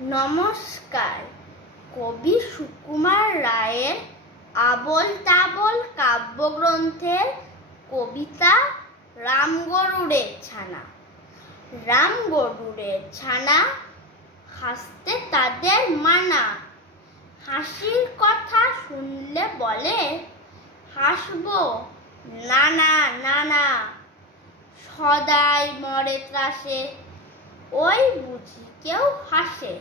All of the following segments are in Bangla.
নমস্কার। কবি সুকুমার রায়ের আবোল তাবোল কাব্যগ্রন্থের কবিতা রাম গরুড়ের ছানা। রাম গরুড়ের ছানা, হাসতে তাদের মানা। হাসির কথা শুনলে বলে, হাসবো নানা নানা। সদাই মরে ত্রাসে, ওই বুঝি কেউ হাসে।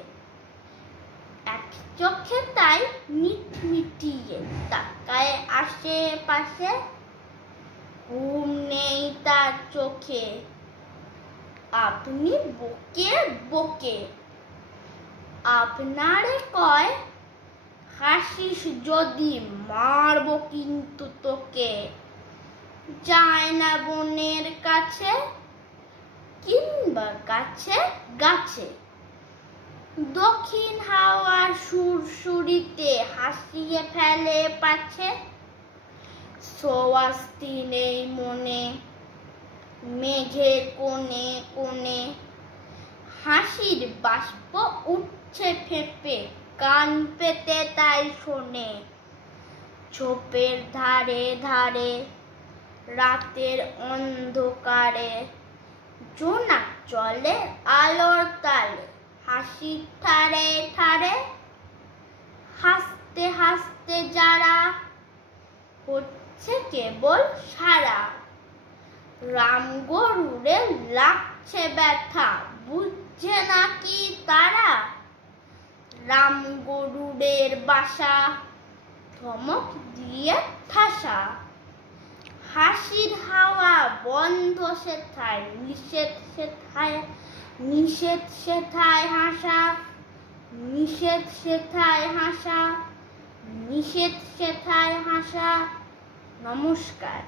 এক চোখে তাই মিটমিটিয়ে তাকায় আশেপাশে। ঘুম নেই তার চোখে, আপনি বকে বকে। আপনারে কয়, হাসিস যদি মারবো কিন্তু তোকে। যায় না বনের কাছে কিংবা গাছে গাছে। দক্ষিণ হাওয়ার সুরসুরিতে হাসিয়ে ফেলে পাছে। সোয়াস্তি নেই মনে, মেঘের কোণে কোণে। হাসির বাষ্প উঠছে ফেঁপে, কান পেতে তাই শোনে। ঝোপের ধারে ধারে, রাতের অন্ধকারে। জোনাক চলে আলোর তালে, হাসির ঠারে ঠারে। হাসতে হাসতে যারা, হচ্ছে কেবল সারা। রাম গরুড়ে লাগছে ব্যথা, বুঝছে নাকি তারা। রাম গরুড়ের বাসা, ধমক দিয়ে ঠাসা। হাসির হাওয়া বন্ধ সেথায়, নিষেধ সেথায় নিষেধ সেথায় হাসা। নিষেধ সেথায় হাসা, নিষেধ সেথায় হাসা। নমস্কার।